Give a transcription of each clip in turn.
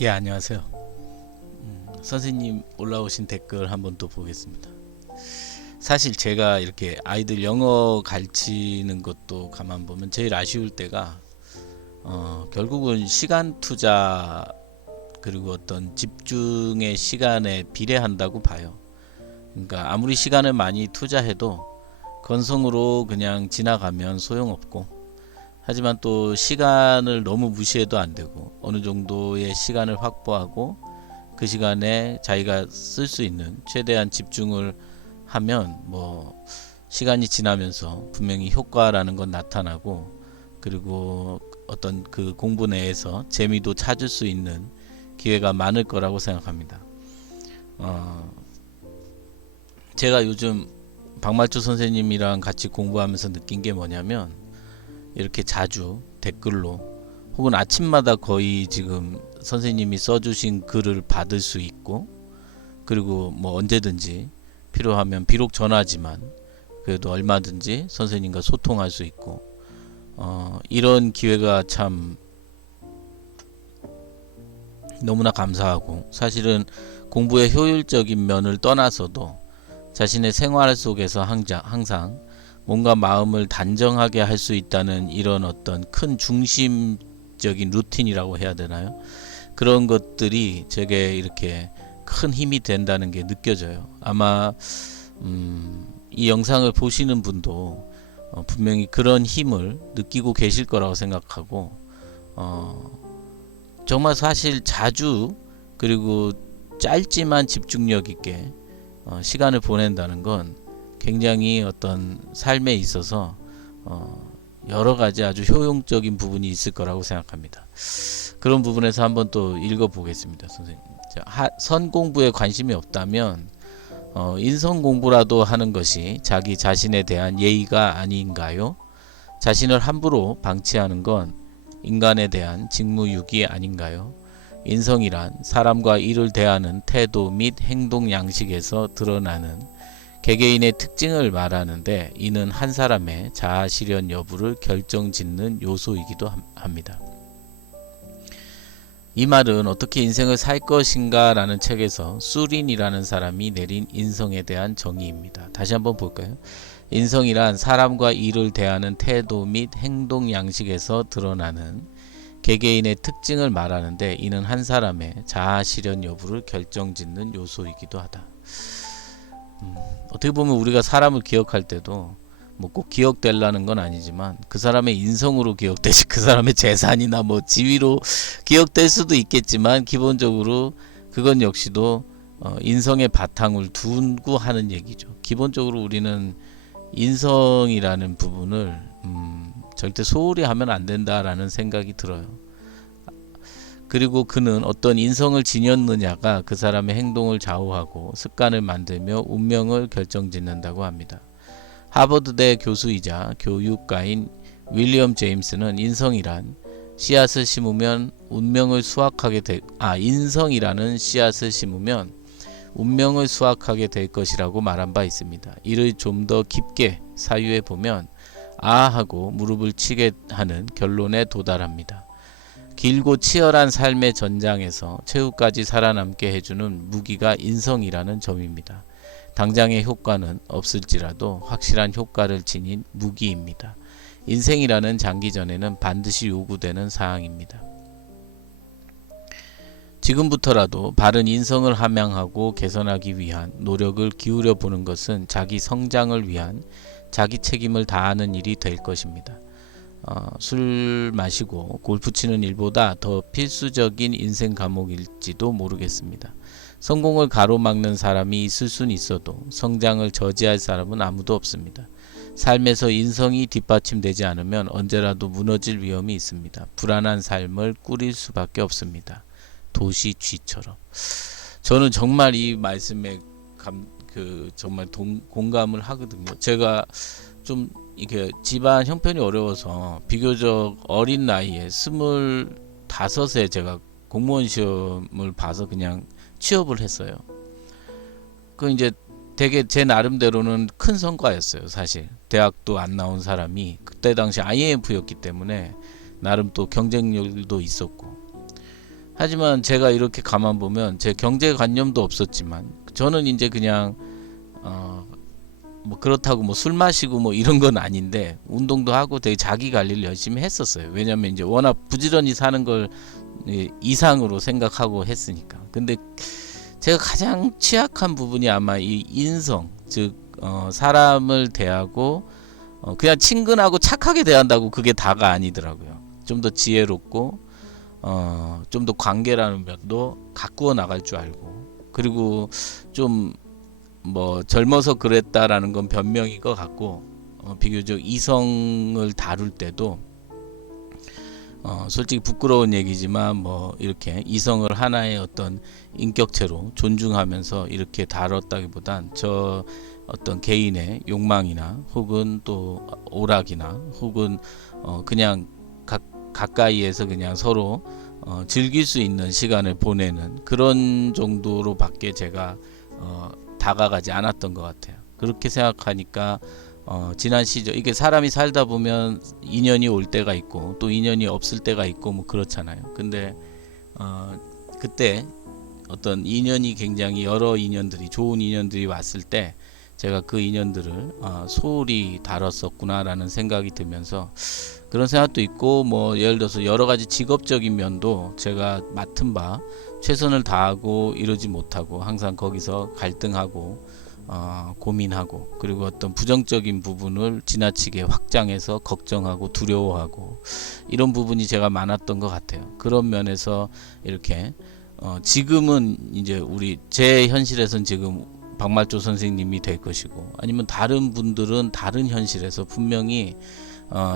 예, 안녕하세요. 선생님 올라오신 댓글 한번 또 보겠습니다. 사실 제가 이렇게 아이들 영어 가르치는 것도 가만 보면 제일 아쉬울 때가 결국은 시간 투자 그리고 어떤 집중의 시간에 비례한다고 봐요. 그러니까 아무리 시간을 많이 투자해도 건성으로 그냥 지나가면 소용없고, 하지만 또 시간을 너무 무시해도 안 되고 어느 정도의 시간을 확보하고 그 시간에 자기가 쓸 수 있는 최대한 집중을 하면 시간이 지나면서 분명히 효과라는 건 나타나고, 그리고 어떤 그 공부 내에서 재미도 찾을 수 있는 기회가 많을 거라고 생각합니다. 어, 제가 요즘 박말초 선생님이랑 같이 공부하면서 느낀 게 뭐냐면, 이렇게 자주 댓글로 혹은 아침마다 거의 지금 선생님이 써주신 글을 받을 수 있고, 그리고 언제든지 필요하면 비록 전화지만 그래도 얼마든지 선생님과 소통할 수 있고, 이런 기회가 참 너무나 감사하고, 사실은 공부의 효율적인 면을 떠나서도 자신의 생활 속에서 항상 뭔가 마음을 단정하게 할 수 있다는 이런 어떤 큰 중심적인 루틴이라고 해야 되나요? 그런 것들이 제게 이렇게 큰 힘이 된다는 게 느껴져요. 아마 이 영상을 보시는 분도 분명히 그런 힘을 느끼고 계실 거라고 생각하고, 정말 사실 자주 그리고 짧지만 집중력 있게 시간을 보낸다는 건 굉장히 어떤 삶에 있어서 여러 가지 아주 효용적인 부분이 있을 거라고 생각합니다. 그런 부분에서 한번 또 읽어 보겠습니다, 선생님. 선 공부에 관심이 없다면 인성 공부라도 하는 것이 자기 자신에 대한 예의가 아닌가요? 자신을 함부로 방치하는 건 인간에 대한 직무유기 아닌가요? 인성이란 사람과 일을 대하는 태도 및 행동 양식에서 드러나는 개개인의 특징을 말하는데, 이는 한 사람의 자아 실현 여부를 결정짓는 요소이기도 합니다. 이 말은 어떻게 인생을 살 것인가 라는 책에서 수린이라는 사람이 내린 인성에 대한 정의입니다. 다시 한번 볼까요? 인성이란 사람과 일을 대하는 태도 및 행동 양식에서 드러나는 개개인의 특징을 말하는데, 이는 한 사람의 자아 실현 여부를 결정짓는 요소이기도 하다. 어떻게 보면 우리가 사람을 기억할 때도 꼭 기억되려는 건 아니지만 그 사람의 인성으로 기억되지, 그 사람의 재산이나 지위로 기억될 수도 있겠지만, 기본적으로 그건 역시도 인성의 바탕을 두고 하는 얘기죠. 기본적으로 우리는 인성이라는 부분을 절대 소홀히 하면 안 된다라는 생각이 들어요. 그리고 그는 어떤 인성을 지녔느냐가 그 사람의 행동을 좌우하고 습관을 만들며 운명을 결정짓는다고 합니다. 하버드대 교수이자 교육가인 윌리엄 제임스는 인성이란 씨앗을 심으면 운명을 수확하게 인성이라는 씨앗을 심으면 운명을 수확하게 될 것이라고 말한 바 있습니다. 이를 좀 더 깊게 사유해 보면 하고 무릎을 치게 하는 결론에 도달합니다. 길고 치열한 삶의 전장에서 최후까지 살아남게 해주는 무기가 인성이라는 점입니다. 당장의 효과는 없을지라도 확실한 효과를 지닌 무기입니다. 인생이라는 장기전에는 반드시 요구되는 사항입니다. 지금부터라도 바른 인성을 함양하고 개선하기 위한 노력을 기울여 보는 것은 자기 성장을 위한 자기 책임을 다하는 일이 될 것입니다. 술 마시고 골프 치는 일보다 더 필수적인 인생 과목일지도 모르겠습니다. 성공을 가로막는 사람이 있을 수는 있어도 성장을 저지할 사람은 아무도 없습니다. 삶에서 인성이 뒷받침되지 않으면 언제라도 무너질 위험이 있습니다. 불안한 삶을 꾸릴 수밖에 없습니다. 도시 쥐처럼. 저는 정말 이 말씀에 정말 공감을 하거든요. 제가 좀 이게 집안 형편이 어려워서 비교적 어린 나이에 25에 제가 공무원 시험을 봐서 그냥 취업을 했어요. 그 이제 되게 제 나름대로는 큰 성과였어요. 사실 대학도 안 나온 사람이 그때 당시 IMF였기 때문에 나름 또 경쟁률도 있었고, 하지만 제가 이렇게 가만 보면 제 경제관념도 없었지만 저는 이제 그냥 뭐 그렇다고 뭐 술 마시고 뭐 이런 건 아닌데 운동도 하고 되게 자기 관리를 열심히 했었어요. 왜냐면 이제 워낙 부지런히 사는 걸 이상으로 생각하고 했으니까. 근데 제가 가장 취약한 부분이 아마 이 인성, 즉 사람을 대하고 그냥 친근하고 착하게 대한다고 그게 다가 아니더라고요. 좀 더 지혜롭고 좀 더 관계라는 면도 가꾸어 나갈 줄 알고, 그리고 좀 뭐 젊어서 그랬다라는 건 변명인 것 같고, 비교적 이성을 다룰 때도 솔직히 부끄러운 얘기지만 뭐 이렇게 이성을 하나의 어떤 인격체로 존중하면서 이렇게 다뤘다기보단 저 어떤 개인의 욕망이나 혹은 또 오락이나 혹은 그냥 가까이에서 그냥 서로 즐길 수 있는 시간을 보내는 그런 정도로밖에 제가 다가가지 않았던 것 같아요. 그렇게 생각하니까 지난 시절 이게 사람이 살다 보면 인연이 올 때가 있고 또 인연이 없을 때가 있고 뭐 그렇잖아요. 근데 그때 어떤 인연이 굉장히 여러 인연들이 좋은 인연들이 왔을 때 제가 그 인연들을 소홀히 다뤘었구나라는 생각이 들면서 그런 생각도 있고, 뭐 예를 들어서 여러 가지 직업적인 면도 제가 맡은 바 최선을 다하고 이러지 못하고 항상 거기서 갈등하고 고민하고, 그리고 어떤 부정적인 부분을 지나치게 확장해서 걱정하고 두려워하고 이런 부분이 제가 많았던 것 같아요. 그런 면에서 이렇게 지금은 이제 제 현실에선 지금 박말조 선생님이 될 것이고, 아니면 다른 분들은 다른 현실에서 분명히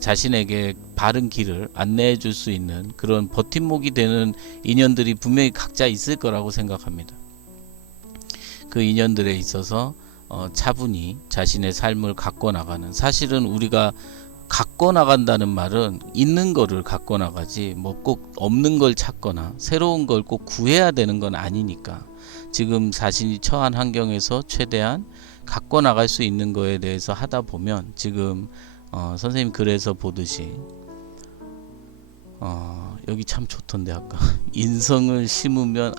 자신에게 바른 길을 안내해 줄 수 있는 그런 버팀목이 되는 인연들이 분명히 각자 있을 거라고 생각합니다. 그 인연들에 있어서 차분히 자신의 삶을 갖고 나가는, 사실은 우리가 갖고 나간다는 말은 있는 거를 갖고 나가지 뭐 꼭 없는 걸 찾거나 새로운 걸 꼭 구해야 되는 건 아니니까, 지금 자신이 처한 환경에서 최대한 갖고 나갈 수 있는 거에 대해서 하다 보면, 지금 선생님 글에서 보듯이 여기 참 좋던데 아까 인성을 심으면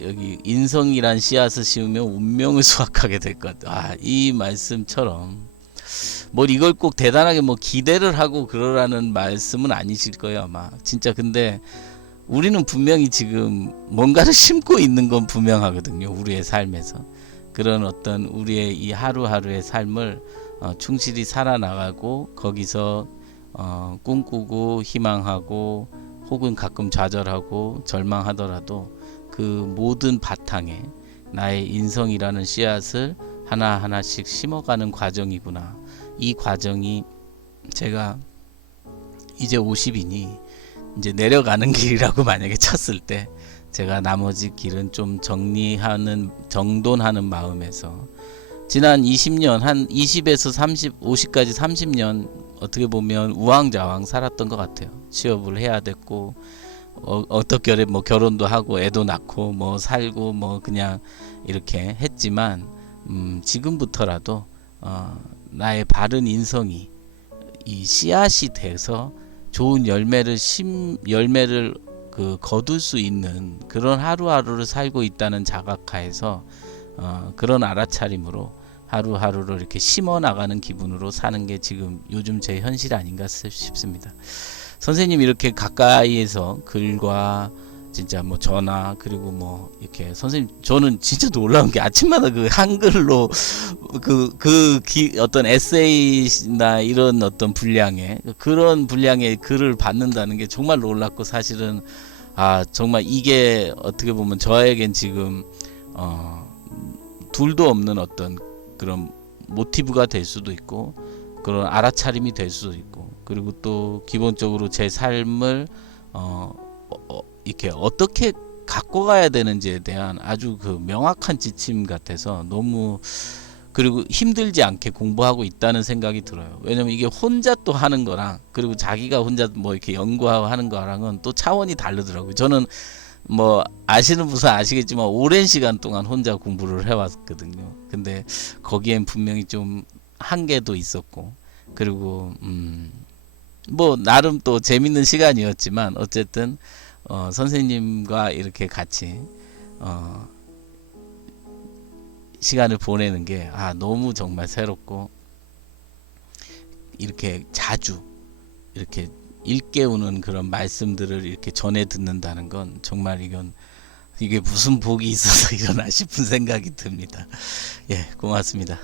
여기 인성이란 씨앗을 심으면 운명을 수확하게 될 것 같아. 이 말씀처럼 뭐 이걸 꼭 대단하게 뭐 기대를 하고 그러라는 말씀은 아니실 거예요 아마. 진짜 근데 우리는 분명히 지금 뭔가를 심고 있는 건 분명하거든요. 우리의 삶에서 그런 어떤 우리의 이 하루하루의 삶을 충실히 살아나가고, 거기서 꿈꾸고 희망하고 혹은 가끔 좌절하고 절망하더라도 그 모든 바탕에 나의 인성이라는 씨앗을 하나하나씩 심어가는 과정이구나. 이 과정이 제가 이제 50이니 이제 내려가는 길이라고 만약에 쳤을 때, 제가 나머지 길은 좀 정돈하는 마음에서 지난 20년, 한 20에서 30, 50까지 30년 어떻게 보면 우왕좌왕 살았던 것 같아요. 취업을 해야 됐고, 어떻게 뭐 결혼도 하고 애도 낳고 뭐 살고 뭐 그냥 이렇게 했지만, 지금부터라도 나의 바른 인성이 이 씨앗이 돼서 좋은 열매를 거둘 수 있는 그런 하루하루를 살고 있다는 자각하에서 그런 알아차림으로 하루하루를 이렇게 심어 나가는 기분으로 사는 게 지금 요즘 제 현실 아닌가 싶습니다. 선생님 이렇게 가까이에서 글과 진짜 뭐 전화, 그리고 뭐 이렇게 선생님, 저는 진짜 놀라운 게 아침마다 그 한글로 어떤 에세이나 이런 어떤 그런 분량의 글을 받는다는 게 정말 놀랍고, 사실은 정말 이게 어떻게 보면 저에겐 지금 둘도 없는 어떤 그런 모티브가 될 수도 있고, 그런 알아차림이 될 수도 있고, 그리고 또 기본적으로 제 삶을 이렇게 어떻게 갖고 가야 되는지에 대한 아주 그 명확한 지침 같아서 너무, 그리고 힘들지 않게 공부하고 있다는 생각이 들어요. 왜냐면 이게 혼자 또 하는 거랑, 그리고 자기가 혼자 뭐 이렇게 연구하고 하는 거랑은 또 차원이 다르더라고요. 저는 뭐 아시는 분은 아시겠지만 오랜 시간 동안 혼자 공부를 해왔거든요. 근데 거기엔 분명히 좀 한계도 있었고, 그리고 뭐 나름 또 재밌는 시간이었지만 어쨌든 선생님과 이렇게 같이 어, 시간을 보내는 게 너무 정말 새롭고 이렇게 자주 이렇게 일깨우는 그런 말씀들을 이렇게 전해 듣는다는 건 정말 이게 무슨 복이 있어서 이러나 싶은 생각이 듭니다. 예, 고맙습니다.